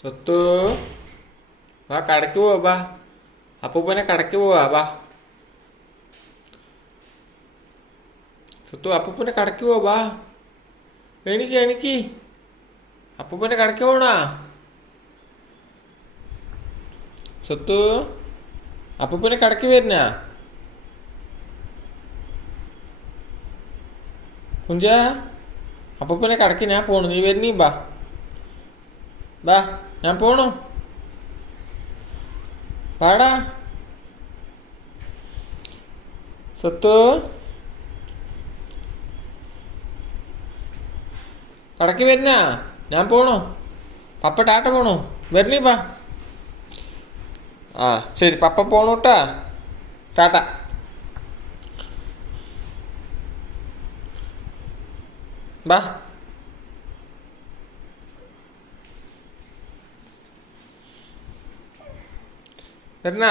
സ്വത്തു? വാ കടക്ക് പോവാ ബാ അപ്പൂപ്പനെ കടക്ക് പോവാ ബാ സ്വത്തു അപ്പൂപ്പനെ കടക്ക് പോവാ ബാ എനിക്ക് എനിക്ക് അപ്പൂപ്പനെ കടക്ക് പോണാ. സ്വത്തു അപ്പൂപ്പനെ കടക്ക് വരുന്ന? കുഞ്ച അപ്പൂപ്പനെ ഞാൻ പോണു. നീ വരുന്നീ ബാ ബാ ഞാൻ പോണു. വാടാ. സത്തു. കടക്ക് വരുന്ന? ഞാൻ പോണു. പപ്പ ടാറ്റ പോണു. വരണീ ബാ ആ ശരി പപ്പ പോണു കേട്ടാ ടാറ്റ. ബാ വരണ